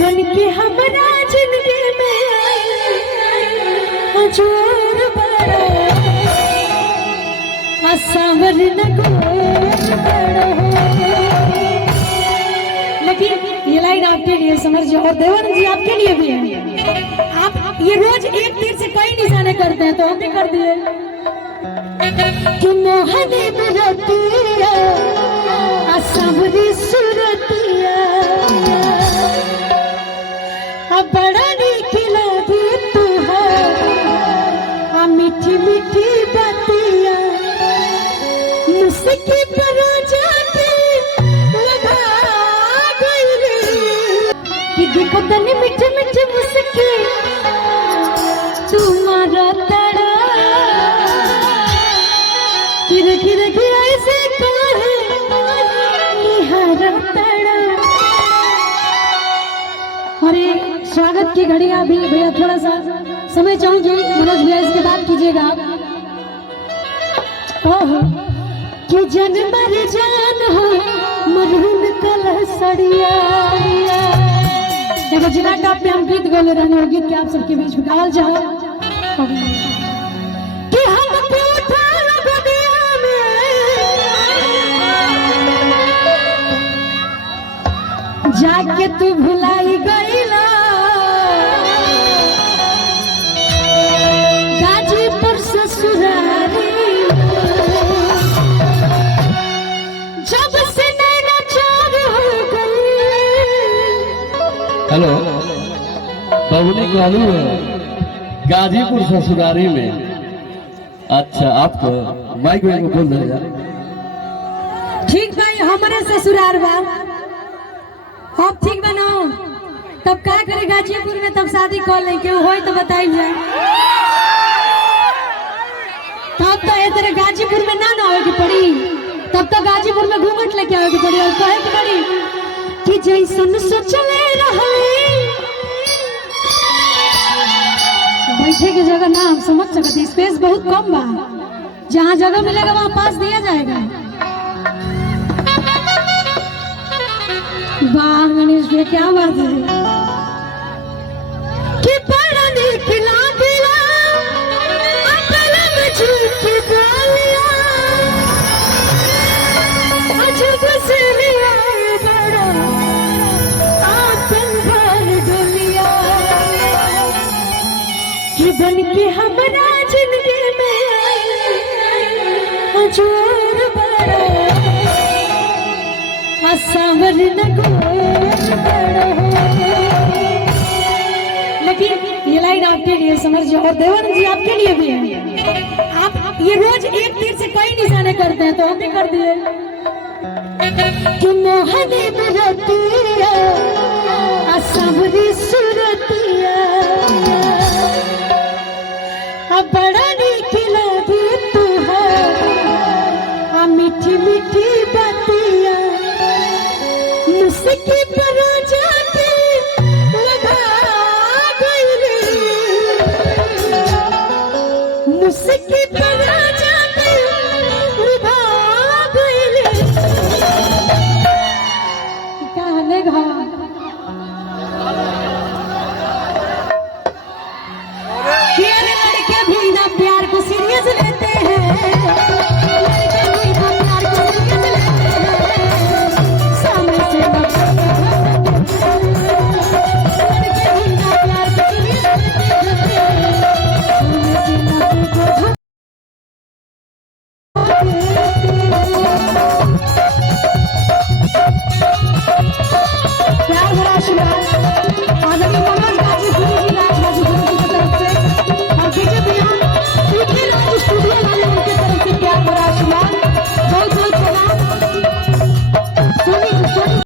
बन के हमारा जिंदगी में हजूर बड़ा असावर न लेकिन ये लाइन आपके लिए समझ जाओ और देवानंद जी आपके लिए भी है। आप ये रोज एक तीर से कई निशाने करते हैं तो हम भी कर दिए कि मोहनी मुरतिया असवरी सुरतिया अब बड़ा निकला भी तू है मीठी मीठी बातिया मुस्की पर जाके लगा गई रे कि देखो तने मीठे मीठे मुस्की तुम्हारा तड़ा किरे किरे किरे ऐसे कहे निहारा तड़ा। अरे स्वागत की घड़ी अभी भैया थोड़ा सा समय चाहूंगी मनोज भैया इसके बाद कीजिएगा ओह कि जन मर जान हो मरहूम कल सड़िया देखो जिला टॉप पे हम गीत गोले रहने और गीत के आप सबके बीच में गाल जाओ कि हम पे उठा बदिया में जाके तू भुलाई गईला गाजीपुर ससुरारी जब से नैना चार हो गई। हेलो बबुनी कालू गाजीपुर ससुरारी में। अच्छा आपको माइक में बोल दे यार। ठीक भाई हमारे ससुराल बा अब ठीक बनाओ तब का करे गाजीपुर में तब शादी कर ले के होई तो बताई जाए तब तो ये तेरे गाजीपुर में ना आवे की पड़ी तब तो गाजीपुर में घूंघट लेके आवे की पड़ी और कहे की पड़ी कि जैसन सोचले रहे बैठे की जगह ना हम समझ सकते स्पेस बहुत कम बा जहाँ जगह मिलेगा वहाँ पास दिया जाएगा। वाह गणेश भैया क्या बात है कि बड़ा निकला दिला अकल में झूठ डालिया अजब से लिया बड़ा आपन भर दुनिया कि बन के हमारा जिंदगी में हजूर बड़ा असावर न लेकिन ये लाइन आपके लिए समझ जाओ और देवानंद जी आपके लिए भी है। आप ये रोज एक तीर से कई निशाने करते हैं तो हम भी कर दिए कि मोहनी मुरतिया